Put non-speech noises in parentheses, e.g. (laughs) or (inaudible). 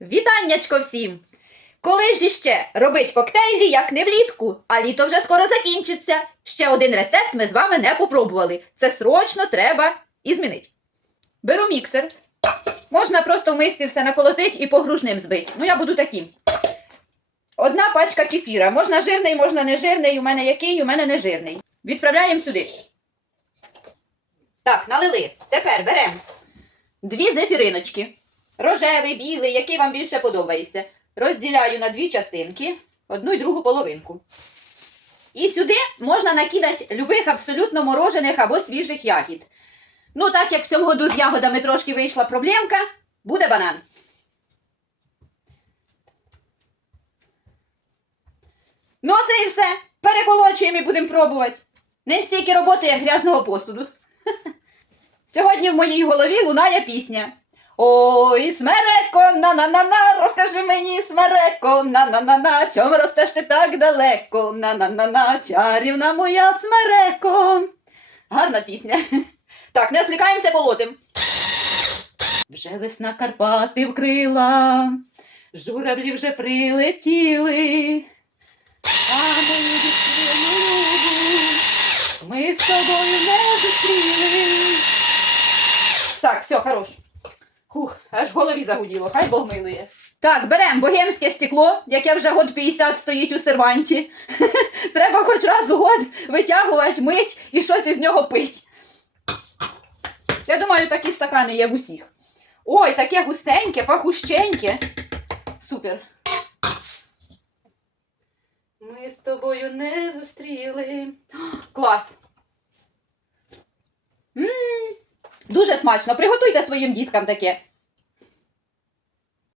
Вітаннячко всім! Коли ж іще робить коктейлі, як не влітку, а літо вже скоро закінчиться. Ще один рецепт ми з вами не попробували. Це срочно треба і змінити. Беру міксер. Можна просто в мисці все наколотить і погружним збить. Ну, я буду таким. Одна пачка кефіра. Можна жирний, можна не жирний. У мене який, у мене не жирний. Відправляємо сюди. Так, налили. Тепер беремо дві зефіриночки. Рожевий, білий, який вам більше подобається. Розділяю на дві частинки, одну і другу половинку. І сюди можна накидати любих абсолютно морожених або свіжих ягід. Ну, так як в цьому году з ягодами трошки вийшла проблемка, буде банан. Ну, це і все. Переколочуємо і будемо пробувати. Не стільки роботи, як грязного посуду. (laughs) Сьогодні в моїй голові лунає пісня. Ой, смереко, на-на-на-на, розкажи мені, смереко, на-на-на-на, чом ростеш ти так далеко, на-на-на-на, чарівна моя смереко. Гарна пісня. (laughs) Так, не відвлікаємося колотим. Вже весна Карпати вкрила, журавлі вже прилетіли. А ми відкрили ми з тобою не зустріли. Так, все, хорош. Хух, аж в голові загуділо, хай Бог милує. Так, беремо богемське стекло, яке вже год 50 стоїть у серванті. (laughs) Треба хоч раз у год витягувати, мить і щось із нього пить. Я думаю, такі стакани є в усіх. Ой, таке густеньке, пахущеньке. Супер. Ми з тобою не зустріли. Клас. Дуже смачно. Приготуйте своїм діткам таке.